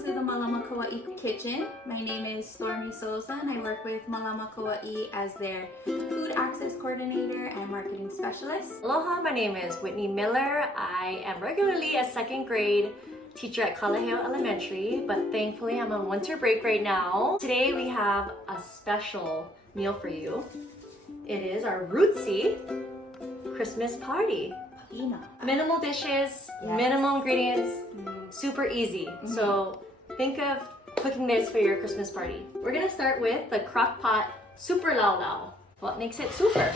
to the Malama Kauai kitchen. My name is Lomi and I work with Malama Kauai as their food access coordinator and marketing specialist. Aloha, my name is Whitney Miller. I am regularly a second grade teacher at Kalaheo Elementary, but thankfully I'm on winter break right now. Today we have a special meal for you. It is our rootsy Christmas party. Minimal dishes, minimal ingredients, super easy. So think of cooking this for your Christmas party. We're gonna start with the crock pot super laulau. What makes it super?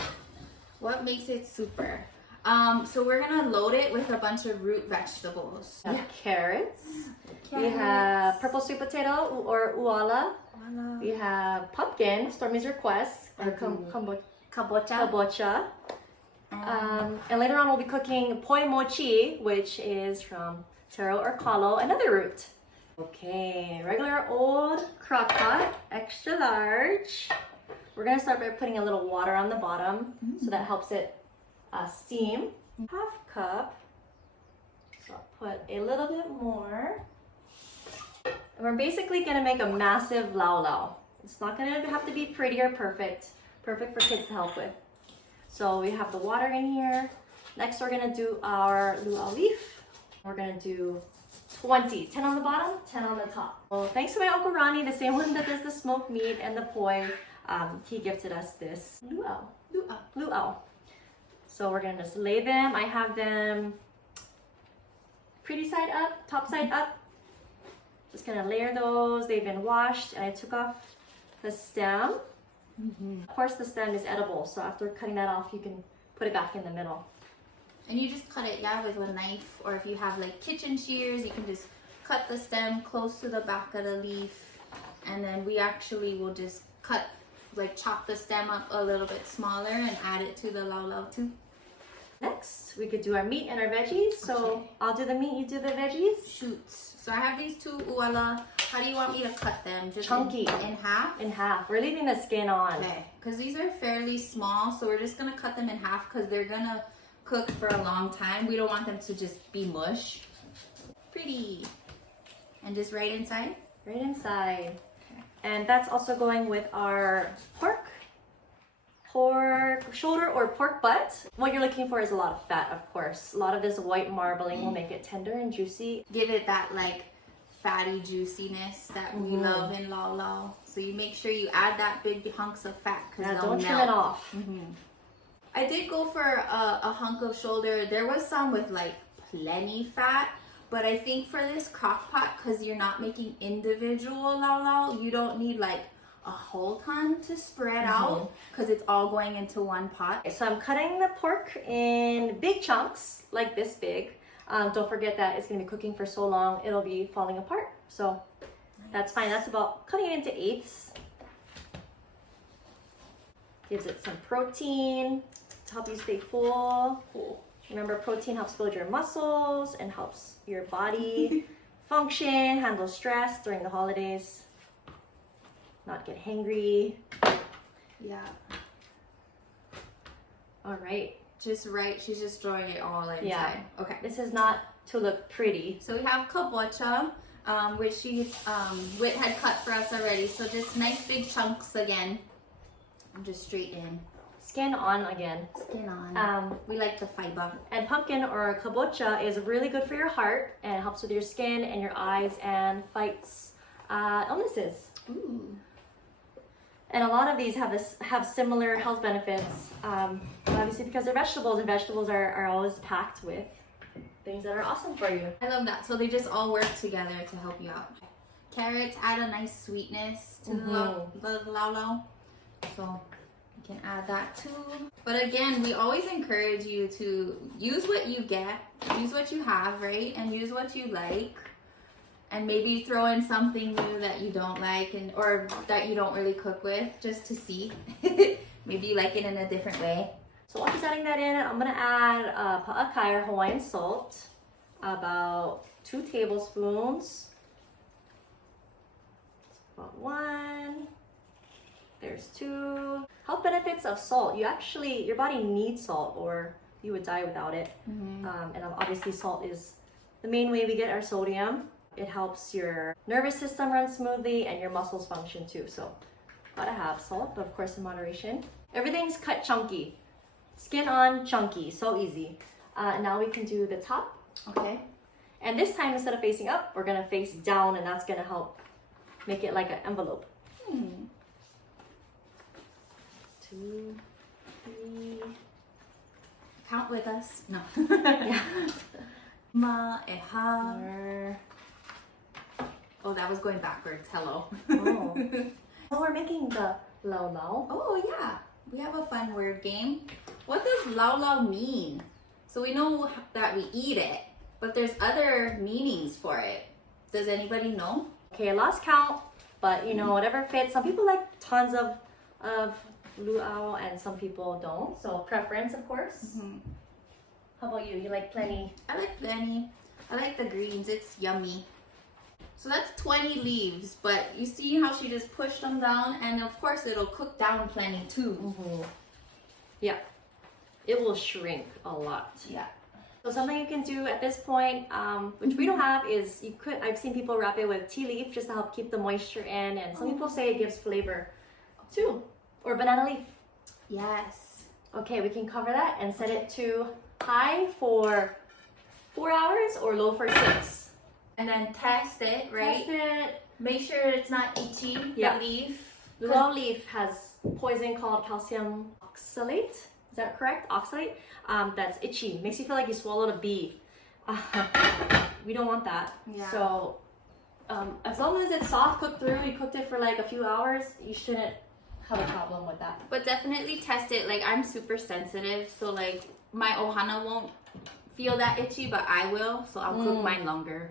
What makes it super? So we're gonna load it with a bunch of root vegetables. We have carrots. We have purple sweet potato or uala. We have pumpkin, Stormy's request, or kabocha. And later on we'll be cooking poi mochi, which is from taro or kalo, another root. Okay, regular old crock pot, extra large. We're gonna start by putting a little water on the bottom so that helps it steam. Half cup, so I'll put a little bit more. And we're basically gonna make a massive laulau. It's not gonna have to be pretty or perfect for kids to help with. So we have the water in here. Next we're gonna do our luau leaf. We're gonna do 20, 10 on the bottom, 10 on the top. Well, thanks to my Uncle Ronnie, the same one that does the smoked meat and the poi, he gifted us this luau. So we're gonna just lay them. I have them pretty side up, top side up. Just gonna layer those. They've been washed and I took off the stem. Of course the stem is edible, so after cutting that off you can put it back in the middle. And you just cut it, with a knife, or if you have like kitchen shears, you can just cut the stem close to the back of the leaf, and then we actually will just chop the stem up a little bit smaller and add it to the laulau too. Next, we could do our meat and our veggies. So I'll do the meat, you do the veggies. Shoots. So I have these two uala. How do you want me to cut them? Just chunky. In half? In half. We're leaving the skin on. Okay. Because these are fairly small, so we're just gonna cut them in half because they're gonna cook for a long time. We don't want them to just be mush. Pretty. And just right inside? Right inside. Okay. And that's also going with our pork shoulder or pork butt. What you're looking for is a lot of fat, of course. A lot of this white marbling will make it tender and juicy. Give it that fatty juiciness that we love in laulau. So you make sure you add that big hunks of fat because don't trim it off. I did go for a hunk of shoulder. There was some with plenty fat, but I think for this crock pot, because you're not making individual laulau, you don't need a whole ton to spread out because it's all going into one pot. So I'm cutting the pork in big chunks, like this big. Don't forget that it's gonna be cooking for so long, it'll be falling apart. So that's fine. That's about cutting it into eighths. Gives it some protein to help you stay full. Remember, protein helps build your muscles and helps your body function, handle stress during the holidays, not get hangry. Yeah. All right. Just right. She's just throwing it all inside. Yeah. Okay. This is not to look pretty. So we have kabocha, which Whit had cut for us already. So just nice big chunks again. Just straight in. Skin on again. Skin on. We like the fiber. And pumpkin or kabocha is really good for your heart and it helps with your skin and your eyes and fights illnesses. Ooh. And a lot of these have similar health benefits, obviously because they're vegetables, and vegetables are always packed with things that are awesome for you. I love that. So they just all work together to help you out. Carrots add a nice sweetness to the laulau. So you can add that too. But again, we always encourage you to use what you get, use what you have, right? And use what you like. And maybe throw in something new that you don't like or that you don't really cook with, just to see. Maybe you like it in a different way. So while she's adding that in, I'm gonna add pa'akai or Hawaiian salt, about 2 tablespoons. About 1. There's 2. Health benefits of salt. Your body needs salt or you would die without it. And obviously salt is the main way we get our sodium. It helps your nervous system run smoothly and your muscles function too. So gotta have salt, but of course in moderation. Everything's cut chunky. Skin on, chunky, so easy. Now we can do the top. Okay. And this time, instead of facing up, we're gonna face down, and that's gonna help make it like an envelope. 2, 3. Count with us. No. Yeah. Ma, eha. Oh, that was going backwards. Hello. Oh. So we're making the laulau. Oh, yeah. We have a fun word game. What does laulau mean? So we know that we eat it, but there's other meanings for it. Does anybody know? Okay, I lost count, but you know, whatever fits. Some people like tons of luau and some people don't. So preference, of course. How about you? You like plenty? I like plenty. I like the greens. It's yummy. So that's 20 leaves, but you see how she just pushed them down, and of course it'll cook down plenty too. Yeah, it will shrink a lot. Yeah. So something you can do at this point, which we don't have, is I've seen people wrap it with tea leaf just to help keep the moisture in, and some people say it gives flavor too, or banana leaf. Yes. Okay, we can cover that and set it to high for 4 hours or low for 6. And then test it, right? Test it. Make sure it's not itchy, Yeah. the leaf. Luau leaf has poison called calcium oxalate. Is that correct? Oxalate? That's itchy. Makes you feel like you swallowed a bee. We don't want that. Yeah. So as long as it's soft cooked through, you cooked it for like a few hours, you shouldn't have a problem with that. But definitely test it. Like, I'm super sensitive, so like my ʻOhana won't feel that itchy, but I will, so I'll cook mine longer.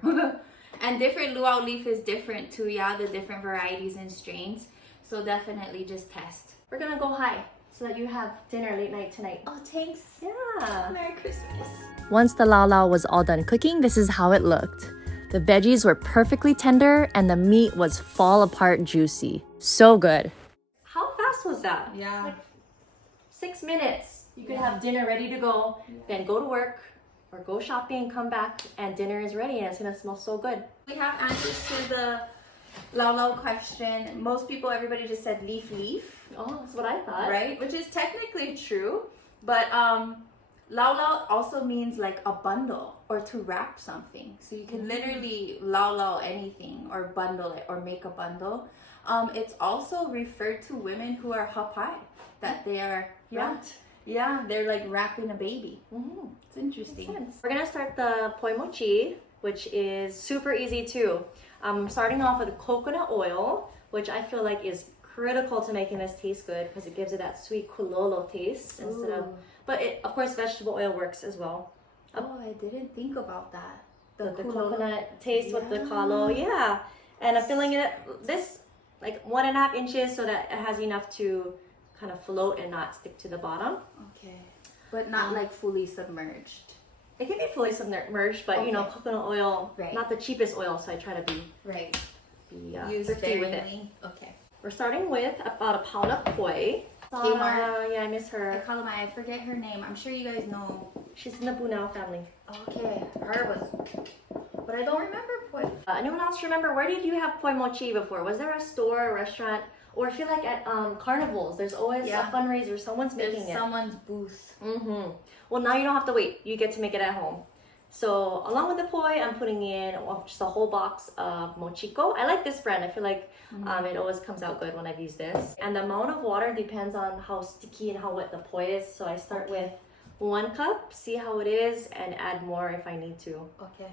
And different luau leaf is different too, yeah, the different varieties and strains. So definitely just test. We're gonna go high so that you have dinner late night tonight. Oh, thanks. Yeah. Merry Christmas. Once the laulau was all done cooking, this is how it looked. The veggies were perfectly tender and the meat was fall apart juicy. So good. How fast was that? Yeah. Like 6 minutes. You could have dinner ready to go, then go to work or go shopping, come back, and dinner is ready and it's gonna smell so good. We have answers to the laulau question. Most people, everybody just said leaf. Oh, that's what I thought. Right? Which is technically true. But laulau also means like a bundle or to wrap something. So you can literally laulau anything or bundle it or make a bundle. It's also referred to women who are Hawai'i, that they are wrapped. Yeah, they're like wrapping a baby. It's interesting. We're gonna start the poi mochi, which is super easy too. I'm starting off with coconut oil, which I feel like is critical to making this taste good because it gives it that sweet kulolo taste instead of. But of course, vegetable oil works as well. Oh, I didn't think about that. The coconut taste with the kalo, yeah. And I'm filling it this like 1.5 inches so that it has enough to kind of float and not stick to the bottom. Okay, but not like fully submerged. It can be fully submerged, but you know, coconut oil, not the cheapest oil, so I try to be Use thrifty with it. Okay. We're starting with about a pound of poi. Yeah, I miss her. I forget her name. I'm sure you guys know. She's in the Bunao family. Okay, her was, but I don't remember poi. Anyone else remember, where did you have poi mochi before? Was there a store, a restaurant, or I feel like at carnivals, there's always a fundraiser, someone's making it. Someone's booth. Well, now you don't have to wait. You get to make it at home. So along with the poi, I'm putting in just a whole box of mochiko. I like this brand. I feel like it always comes out good when I've used this. And the amount of water depends on how sticky and how wet the poi is. So I start with 1 cup, see how it is, and add more if I need to. Okay.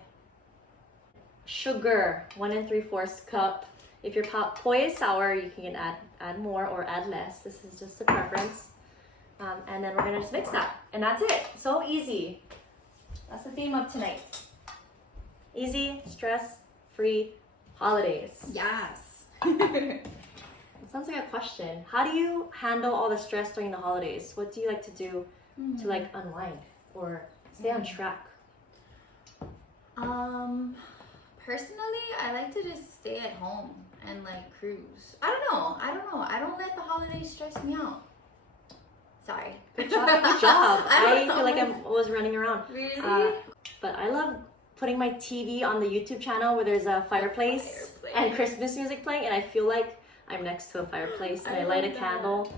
Sugar, 1 3/4 cup. If your poi is sour, you can add more or add less. This is just a preference. And then we're gonna just mix that. And that's it. So easy. That's the theme of tonight. Easy, stress-free holidays. Yes. It sounds like a question. How do you handle all the stress during the holidays? What do you like to do to like unwind or stay on track? Personally, I like to just stay at home and like cruise. I don't know. I don't let the holidays stress me out. Sorry. Good job. Good job. I know. feel like I was running around. Really? But I love putting my TV on the YouTube channel where there's a fireplace and Christmas music playing, and I feel like I'm next to a fireplace, and I light a candle,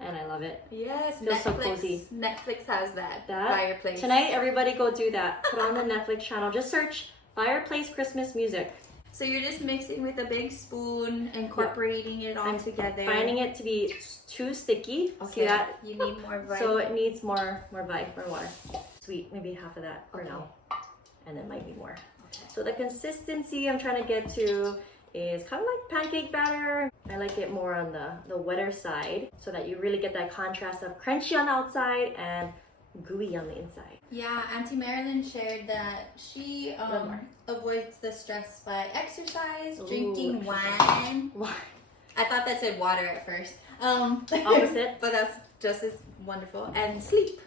and I love it. Yes, feels so cozy. Netflix has that fireplace. Tonight, everybody go do that. Put on the Netflix channel. Just search fireplace Christmas music. So you're just mixing with a big spoon, incorporating it all together. Finding it to be too sticky. Okay. See that? You need more vibe. So it needs more water. Sweet, maybe half of that for now. And then might be more. Okay. So the consistency I'm trying to get to is kind of like pancake batter. I like it more on the wetter side so that you really get that contrast of crunchy on the outside and gooey on the inside. Yeah, Auntie Marilyn shared that she avoids the stress by exercise, drinking wine. I thought that said water at first. Opposite. But that's just as wonderful. And sleep.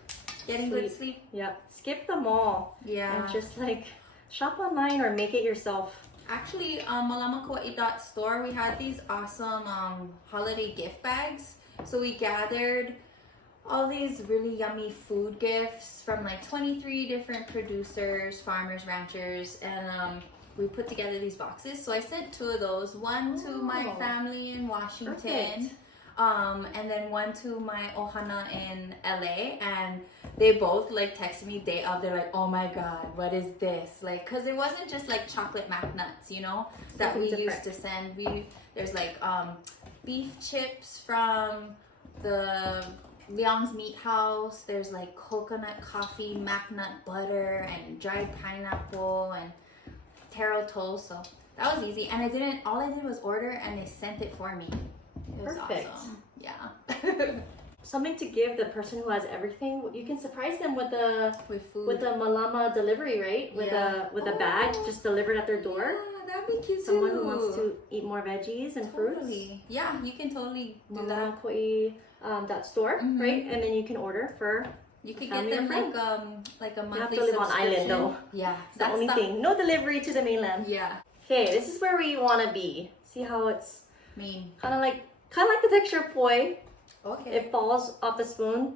Getting good sleep. Yep. Skip the mall. Yeah. And just like shop online or make it yourself. Actually, Malamakau'i.store, we had these awesome holiday gift bags. So we gathered all these really yummy food gifts from like 23 different producers, farmers, ranchers, and we put together these boxes. So I sent 2 of those, one to my family in Washington, and then one to my ʻOhana in LA, and they both like texted me day of. They're like, oh my god, what is this? Like, cause it wasn't just like chocolate mac nuts, you know, that we used to send. There's like beef chips from the Leong's Meat House. There's like coconut coffee, mac nut butter, and dried pineapple, and taro toast. So that was easy. And all I did was order, and they sent it for me. It was awesome. Yeah. Something to give the person who has everything. You can surprise them with food. With the malama delivery, right? With a bag just delivered at their door. Yeah, that'd be cute. Someone who wants to eat more veggies and fruits. Yeah, you can totally do that store, right? And then you can order for. You could get them like a monthly. You have to live on island though. Yeah, that's the only thing. No delivery to the mainland. Yeah. Okay, this is where we want to be. See how it's mean. Kind of like the texture of poi. Okay. It falls off the spoon.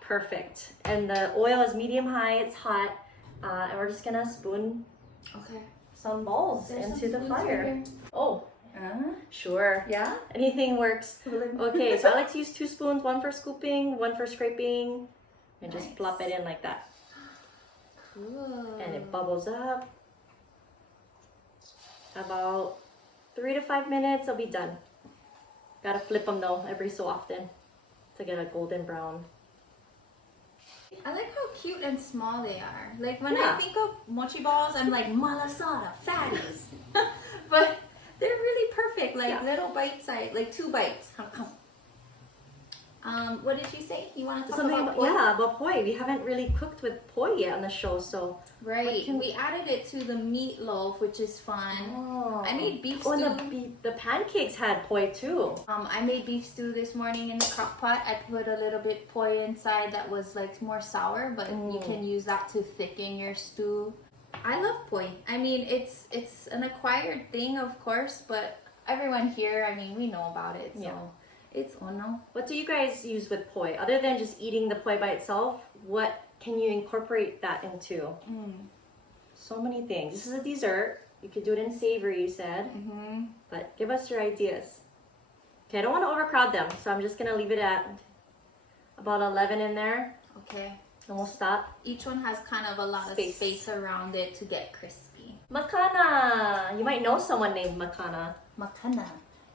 Perfect. And the oil is medium high. It's hot, and we're just gonna spoon. Okay. Some balls into the fire. Oh. Sure. Yeah? Anything works. Okay, so I like to use 2 spoons, one for scooping, one for scraping, and just plop it in like that. Cool. And it bubbles up. About 3 to 5 minutes, it'll be done. Gotta flip them though every so often to get a golden brown. I like how cute and small they are. Like when I think of mochi balls, I'm like malasada, fatties. But they're really perfect, like little bite size, like 2 bites. What did you say? You want to talk about poi? Yeah, about poi. We haven't really cooked with poi yet on the show, so. Right. We added it to the meatloaf, which is fun. Oh. I made beef stew. And the pancakes had poi too. I made beef stew this morning in the crock pot. I put a little bit poi inside that was like more sour, but you can use that to thicken your stew. I love poi. I mean, it's an acquired thing, of course, but everyone here, I mean, we know about it, so it's ʻono. What do you guys use with poi? Other than just eating the poi by itself, what can you incorporate that into? So many things. This is a dessert. You could do it in savory, you said. But give us your ideas. Okay, I don't want to overcrowd them, so I'm just going to leave it at about 11 in there. Okay. And we'll stop. Each one has kind of a lot of space around it to get crispy. Makana! You might know someone named Makana. Makana.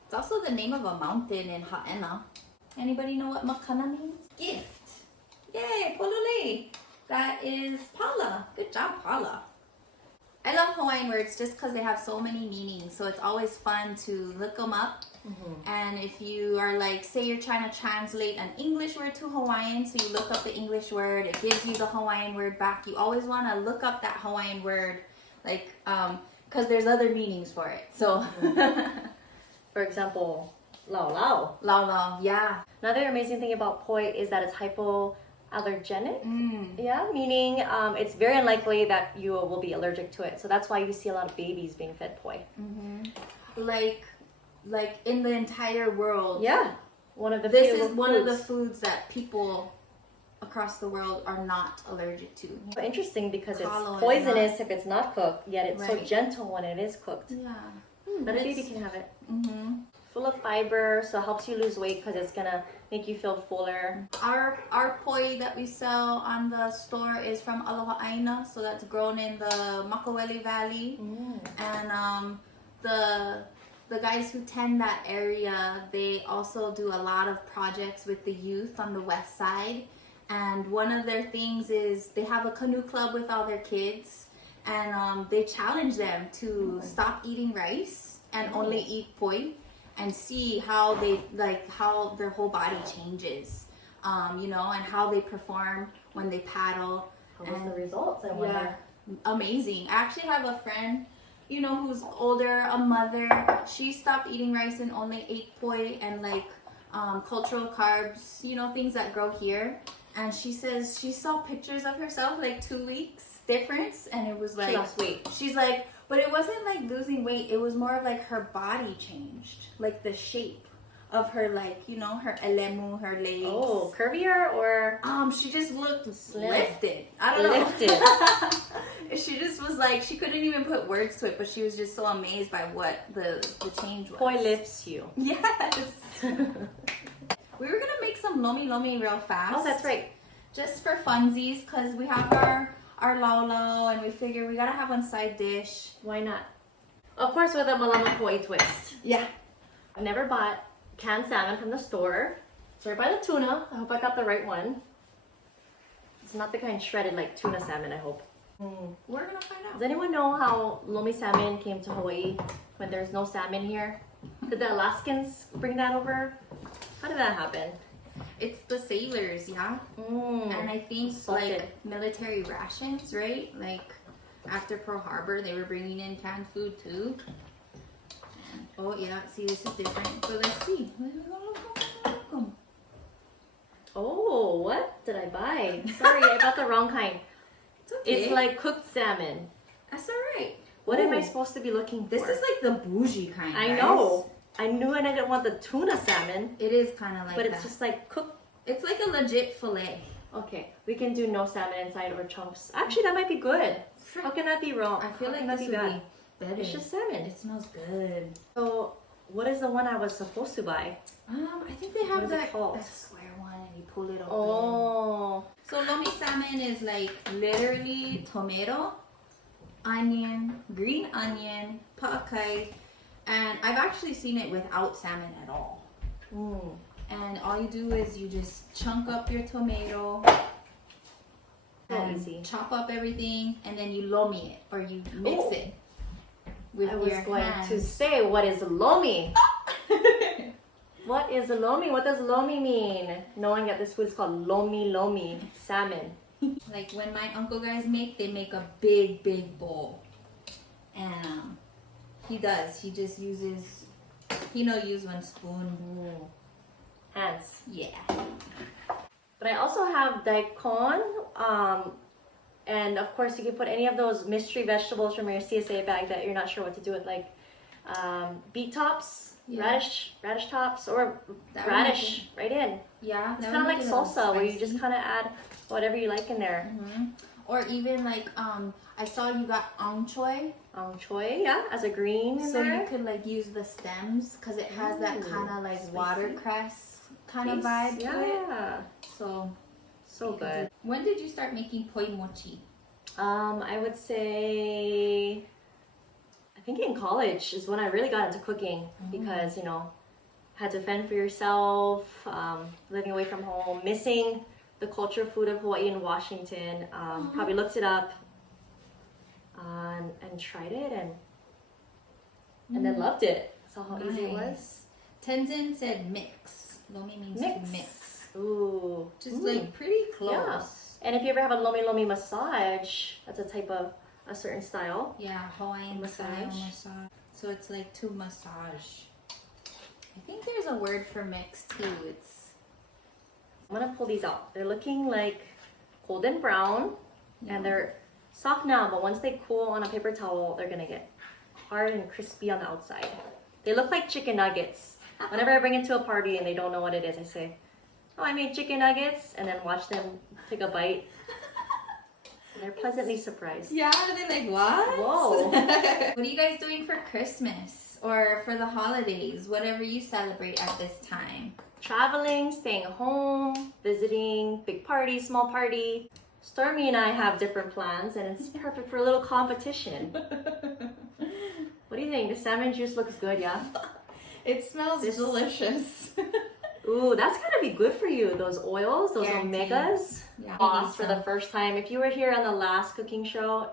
It's also the name of a mountain in Ha'ena. Anybody know what makana means? Gift. Yay, polole. That is pala. Good job, pala. I love Hawaiian words just because they have so many meanings. So it's always fun to look them up. And if you are like, say you're trying to translate an English word to Hawaiian, so you look up the English word, it gives you the Hawaiian word back. You always want to look up that Hawaiian word, like, because there's other meanings for it. So, for example, laulau. Laulau, yeah. Another amazing thing about poi is that it's hypoallergenic. Yeah, meaning it's very unlikely that you will be allergic to it. So that's why you see a lot of babies being fed poi. Like in the entire world. Yeah. One of the This is one of the foods that people across the world are not allergic to. But interesting because it's Kalo and poisonous if it's not cooked, yet it's so Right. gentle when it is cooked. Yeah. But a It's- baby can have it. Mm-hmm. Full of fiber, so it helps you lose weight because it's gonna make you feel fuller. Our poi that we sell on the store is from Hawai'i, so that's grown in the Makaweli Valley. And the guys who tend that area, they also do a lot of projects with the youth on the west side. And one of their things is they have a canoe club with all their kids, and they challenge them to stop eating rice and only eat poi, and see how they how their whole body changes, you know, and how they perform when they paddle. What was the results? I wonder. Amazing. I actually have a friend, you know, who's older, a mother. She stopped eating rice and only ate poi and like cultural carbs, you know, things that grow here. And she says she saw pictures of herself like 2 weeks difference, and it was like She lost weight. She's like, but it wasn't like losing weight. It was more of like her body changed, like the shape of her, like, you know, her elemu, her legs. Oh, curvier or She just looked Slim. lifted. I don't know. Lifted. She just was like, she couldn't even put words to it, but she was just so amazed by what the change was. poi lifts you. Yes. We were gonna make some lomi real fast. Oh, that's right. Just for funsies, because we have our laulau, and we figure we gotta have one side dish. Why not? Of course, with a malama poi twist. Yeah. I've never bought canned salmon from the store. So I buy the tuna. I hope I got the right one. It's not the kind shredded like tuna salmon, I hope. We're gonna find out. Does anyone know how Lomi salmon came to Hawaii when there's no salmon here? Did the Alaskans bring that over? How did that happen? It's the sailors, yeah. And I think Salted. like military rations, right? Like after Pearl Harbor, they were bringing in canned food too. And, oh yeah, see, this is different. So let's see. Oh, what did I buy? Sorry, I bought the wrong kind. It's okay. It's like cooked salmon. That's all right. What am I Ooh. supposed to be looking for? This is like the bougie kind. I guys. know. I knew and I didn't want the tuna salmon, It is kind of like but that. it's just like cooked. It's like a legit fillet. Okay, we can do no salmon inside or chunks. Actually, that might be good. How can that be wrong? I feel How like can that this be would bad? be better. It's just salmon. It smells good. So, what is the one I was supposed to buy? I think they What have is it that called? square one, and you pull it open. Oh, So lomi salmon is like literally tomato, onion, green onion, pa'akai, and I've actually seen it without salmon at all. And all you do is you just chunk up your tomato, so and easy. chop up everything, and then you lomi it, or you mix Oh. it with I was your going hands. to say, what is lomi? What is lomi? What does lomi mean? Knowing that this food is called lomi salmon. Like when my uncle guys make, they make a big bowl, and he just uses, use 1 spoon. Hands. Yeah. But I also have daikon, and of course you can put any of those mystery vegetables from your CSA bag that you're not sure what to do with, like beet tops, Yeah. radish tops, or That would radish right in. Yeah. It's kind of like salsa, where you just kind of add whatever you like in there. Or even like I saw you got choy, Choy, yeah, as a green in so there. you could like use the stems because it has that Ooh, kind of like spicy. watercress kind of Taste, vibe to it. yeah, So so good. When did you start making poi mochi? I would say, I think in college is when I really got into cooking because, had to fend for yourself, living away from home, missing the culture food of Hawaii and Washington. Probably looked it up and tried it and then loved it. Saw how easy it was. Tenzin said mix. Lomi means to mix. Ooh. Just like pretty close. Yeah. And if you ever have a lomi massage, that's a type of a certain style. Yeah, Hawaiian Massage. style massage. So it's like to massage. I think there's a word for mix too. I'm gonna pull these out. They're looking like golden brown and they're soft now, but once they cool on a paper towel, they're gonna get hard and crispy on the outside. They look like chicken nuggets. Whenever I bring it to a party and they don't know what it is, I say, Oh, I made chicken nuggets, and then watch them take a bite. They're pleasantly surprised. Yeah, they're like, what? Whoa. What are you guys doing for Christmas or for the holidays? Whatever you celebrate at this time. Traveling, staying home, visiting, big party, small party. Stormy and I have different plans, and it's perfect for a little competition. What do you think? The salmon juice looks good, yeah? It smells delicious. Ooh, that's gonna be good for you. Those oils, those Guaranteed. omegas. Yeah. Lost for the first time. If you were here on the last cooking show,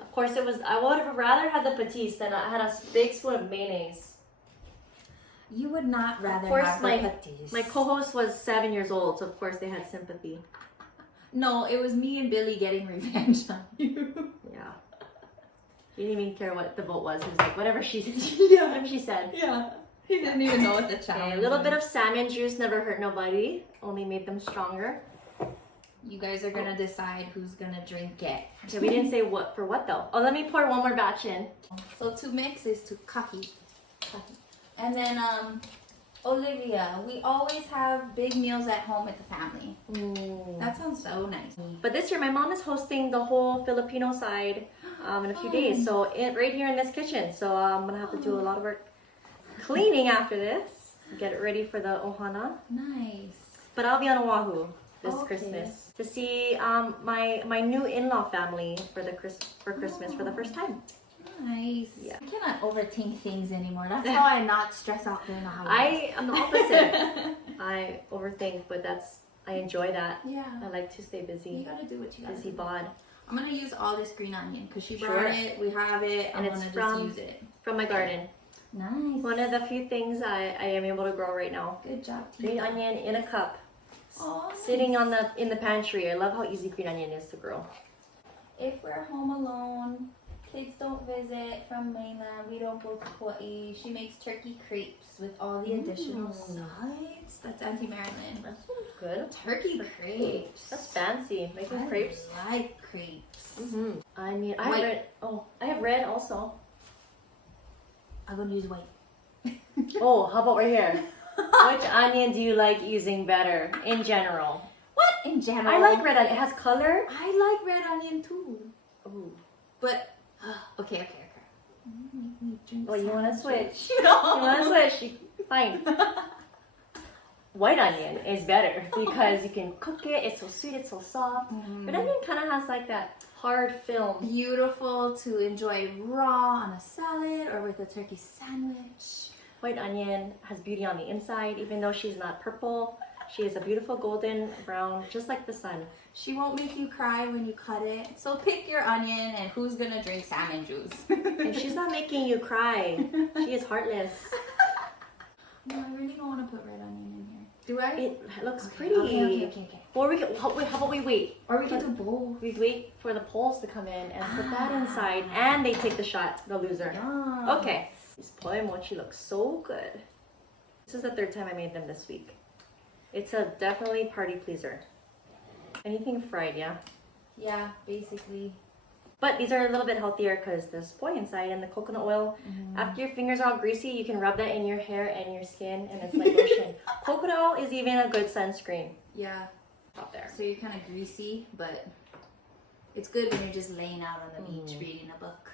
of course it was, I would have rather had the patisse than I had a big spoon of mayonnaise. You would not rather Of course, have the patties. my co-host was 7 years old, so of course they had sympathy. No, it was me and Billy getting revenge on you. Yeah. He didn't even care what the vote was. He was like, whatever she said. Yeah. He didn't even know what the challenge Okay, a little was. bit of salmon juice never hurt nobody. Only made them stronger. You guys are gonna decide who's gonna drink it. Okay, we didn't say what for what though. Oh, let me pour one more batch in. So to mix is to kaki. And then Olivia, we always have big meals at home with the family. Ooh. That sounds so nice. But this year, my mom is hosting the whole Filipino side in a few days. So right here in this kitchen. So I'm gonna have to do a lot of work cleaning after this. Get it ready for the ʻOhana. Nice. But I'll be on Oahu this Okay. Christmas to see my new in-law family for Christmas for the first time. Nice. Yeah. I cannot overthink things anymore. That's how I not stress out during the holidays. I am the opposite. I overthink, but I enjoy that. Yeah. I like to stay You busy. gotta do what you gotta Busy do. bod. I'm gonna use all this green onion because she Sure. brought it. We have it. And I'm it's gonna just use it. from my garden. Nice. One of the few things I am able to grow right now. Good job. Green onion in a cup, Oh, sitting in the pantry. I love how easy green onion is to grow. If we're home alone, kids don't visit from mainland, we don't go to Hawai'i. She makes turkey crepes with all the additional sides. That's Auntie Marilyn. That sounds good. Turkey crepes. That's fancy. Making crepes. I like crepes. Mm-hmm. I mean, I have White. red. Oh, I have red also. I'm gonna use white. Oh, how about right here? Which onion do you like using better in general? What? In general. I like red onion. It has color. I like red onion too. Ooh. But okay. Oh, you want to switch? No. You want to switch? Fine. White onion is better because you can cook it. It's so sweet. It's so soft. Red onion kind of has like that hard film. Beautiful to enjoy raw on a salad or with a turkey sandwich. White onion has beauty on the inside, even though she's not purple. She is a beautiful golden brown, just like the sun. She won't make you cry when you cut it. So pick your onion and who's gonna drink salmon juice. If she's not making you cry, she is heartless. No, I really don't want to put red onion in here. Do I? It looks Okay, pretty. Okay. Or we can, how about we wait? Or we can do both. We wait for the poles to come in and put that inside, and they take the shot, the loser. Yum. Okay. This poi mochi looks so good. This is the third time I made them this week. It's a definitely party pleaser. Anything fried, yeah? Yeah, basically. But these are a little bit healthier because there's poi inside and the coconut oil. After your fingers are all greasy, you can rub that in your hair and your skin, and it's like lotion. Coconut oil is even a good sunscreen. Yeah. Out there. So you're kind of greasy, but it's good when you're just laying out on the beach reading a book.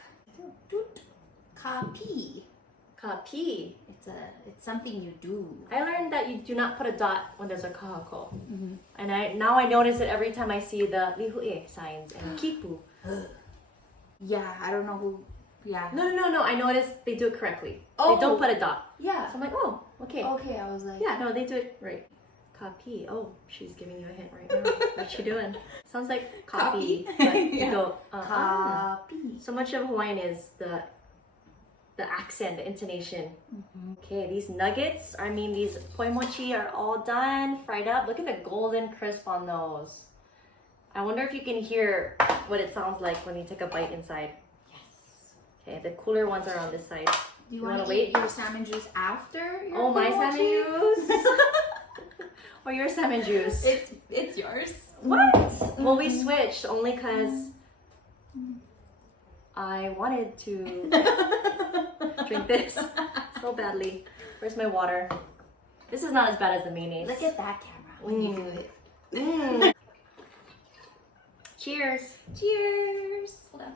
Kapi. Kapi. It's something you do. I learned that you do not put a dot when there's a kahako. And now I notice it every time I see the lihu'e signs and kipu. Yeah, I don't know who. Yeah. No. I noticed they do it correctly. Oh. They don't put a dot. Yeah. So I'm like, oh, okay. Okay, I was like. Yeah, no, they do it right. Kapi. Oh, she's giving you a hint right now. What you doing? Sounds like copy. Kapi. But you Yeah. go, Kapi. So much of Hawaiian is the accent, the intonation. Okay, these nuggets, these poi mochi are all done, fried up. Look at the golden crisp on those. I wonder if you can hear what it sounds like when you take a bite inside. Yes. Okay, the cooler ones are on this side. Do you wanna want to wait? eat your salmon juice after your Oh, my poi salmon mochi? juice? Or your salmon juice? It's yours. What? Well, we switched only because I wanted to drink this so badly. Where's my water? This is not as bad as the mayonnaise. Look at that camera when you do it. Cheers. Cheers. Hold on.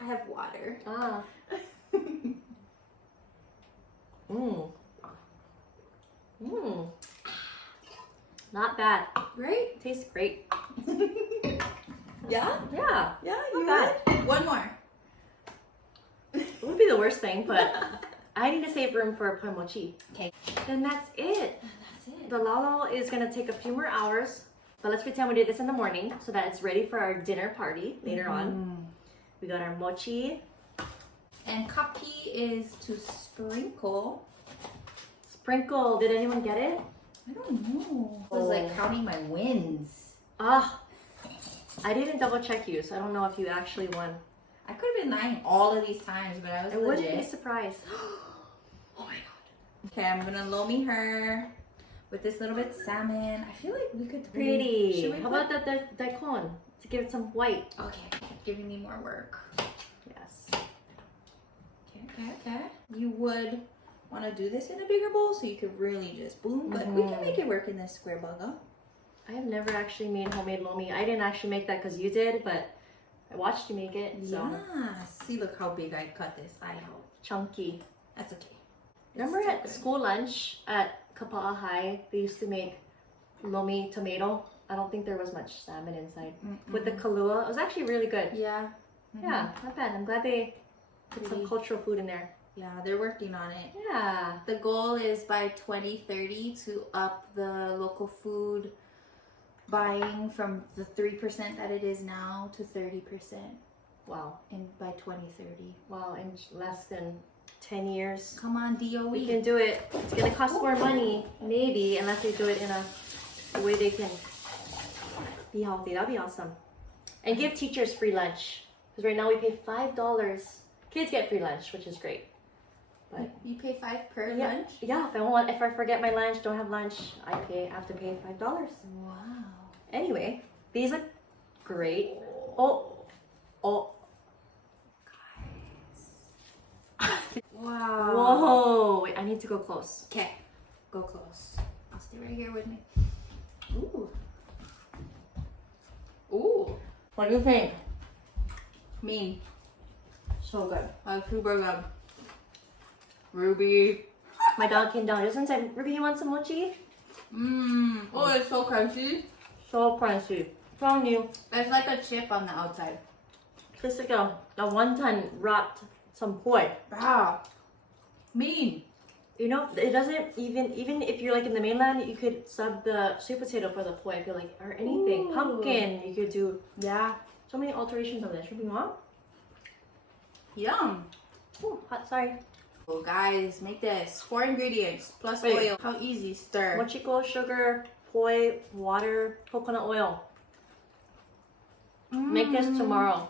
I have water. Ah. Not bad. Right? Tastes great. Yeah? Yeah. Yeah, Not you bad. would? One more. It would be the worst thing, but I need to save room for a mochi. Okay. Then that's it. That's it. The laulau is gonna take a few more hours, but let's pretend we did this in the morning so that it's ready for our dinner party later on. We got our mochi. And kaki is to sprinkle. Sprinkle. Did anyone get it? I don't know. I was like counting my wins. Ah, I didn't double check you, so I don't know if you actually won. I could have been lying all of these times, but I was I wouldn't be legit. surprised. Oh my god. Okay, I'm gonna Lomi her with this little bit of salmon. I feel like we could Pretty. Should we How put- about the daikon to give it some white? Okay, giving me more work. Yes. Okay. You would want to do this in a bigger bowl so you could really just boom, but we can make it work in this square bugger. I have never actually made homemade lomi. I didn't actually make that because you did, but I watched you make it. So Yeah. See, look how big I cut this. I hope. chunky. That's okay. Remember It's at still good. school lunch at Kapa'a High, they used to make lomi tomato. I don't think there was much salmon inside. With the kalua, it was actually really good. Yeah. Yeah, not bad. I'm glad they put some Pretty. cultural food in there. Yeah, they're working on it. Yeah. The goal is by 2030 to up the local food buying from the 3% that it is now to 30% Wow. by 2030. Wow, in less than 10 years. Come on, DOE. We can do it. It's gonna cost more money, maybe, unless they do it in a way they can be healthy. That'd be awesome. And give teachers free lunch. Because right now we pay $5. Kids get free lunch, which is great. But You pay 5 per yeah, lunch? yeah. If I forget my lunch, don't have lunch, I have to pay $5. Wow. Anyway, these look great. Oh. Wow. Whoa. Wait, I need to go close. Okay, go close. I'll stay right here with me. Ooh. Ooh. What do you think? Mean. So good. Super good. Ruby. My dog came down just in time. Ruby, you want some mochi? Mmm. Oh, it's so crunchy. So crunchy. Telling you, There's like a chip on the outside. just like a wonton wrapped some poi. Wow. Mean. You know, it doesn't even if you're like in the mainland, you could sub the sweet potato for the poi if you're like, or anything. Ooh. Pumpkin, you could do Yeah. so many alterations of this. Ruby, you want? Yum. Ooh, hot, sorry. Well, guys, make this 4 ingredients plus Wait. oil. How easy? Stir. Mochiko, sugar, poi, water, coconut oil. Make this tomorrow.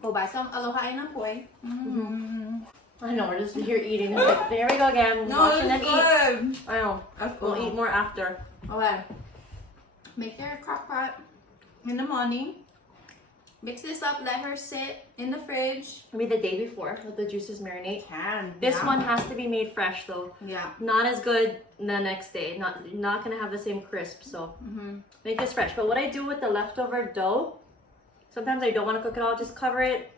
Go buy some aloha na poi. I know, we're just here eating. Like, there we go again. No, Watching them it's eat. good. I know. That's We'll cool. eat more after. Okay. Make your crock pot in the morning. Mix this up. Let her sit in the fridge. Maybe the day before, let the juices marinate. Can. This one has to be made fresh though. Yeah. Not as good the next day. Not gonna have the same crisp. So make this fresh. But what I do with the leftover dough, sometimes I don't want to cook it all. Just cover it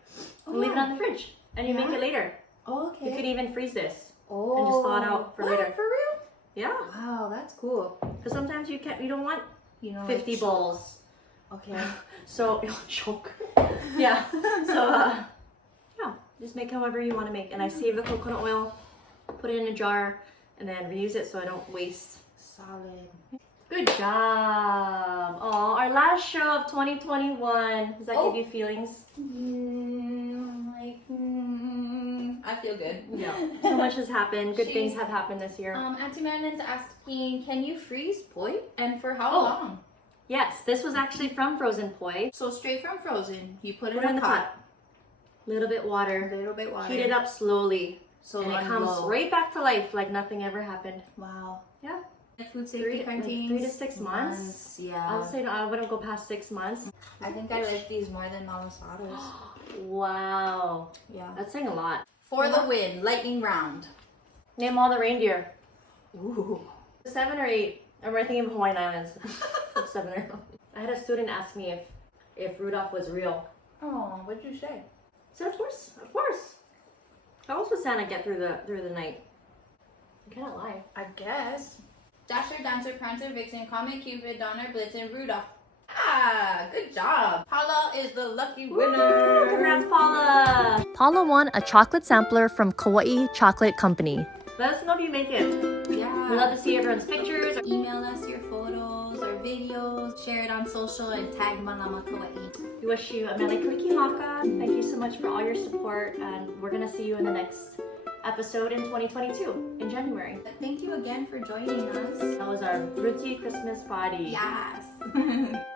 and leave it on the fridge, and you make it later. Oh, okay. You could even freeze this oh. and just thaw it out for What? later. For real? Yeah, Wow, that's cool. because sometimes you don't want You know, 50 like bowls. Okay. So choke. Yeah. So yeah, just make however you want to make. And I save the coconut oil, put it in a jar, and then reuse it so I don't waste. Solid. Good job. Oh, our last show of 2021. Does that give you feelings? I feel good. Yeah. So much has happened. Good things have happened this year. Auntie Marilyn's asking, can you freeze poi? And for how Oh. long? Yes, this was actually from frozen poi. So straight from frozen, you put it Put it in in a the pot. pot. Little bit water. A little bit water. Heat it up slowly. So And it on comes low. right back to life like nothing ever happened. Wow. Yeah. Food 3 safety to quarantines. 6 months. Yeah. I'll say no, I wouldn't go past 6 months. I think I like these more than Malasadas. Wow. Yeah. That's saying a lot. For the win, lightning round. Name all the reindeer. Ooh. 7 or 8. I'm thinking of Hawaiian Islands. 7 or 8. I had a student ask me if Rudolph was real. Oh, what'd you say? I said, of course. How else would Santa get through the night? You cannot lie. I guess. Dasher, Dancer, Prancer, Vixen, Comet, Cupid, Donner, Blitzen, Rudolph. Ah, good job. Paula is the lucky winner. Congrats, Paula. Paula won a chocolate sampler from Kauai Chocolate Company. Let us know if you make it. Yeah. We'd love to see everyone's pictures. Email us your photos or videos. Share it on social and tag Malama Kauai. We wish you a mele kalikimaka. Thank you so much for all your support, and we're gonna see you in the next episode in 2022 in January. Thank you again for joining us. That was our Rootsy Christmas party. Yes.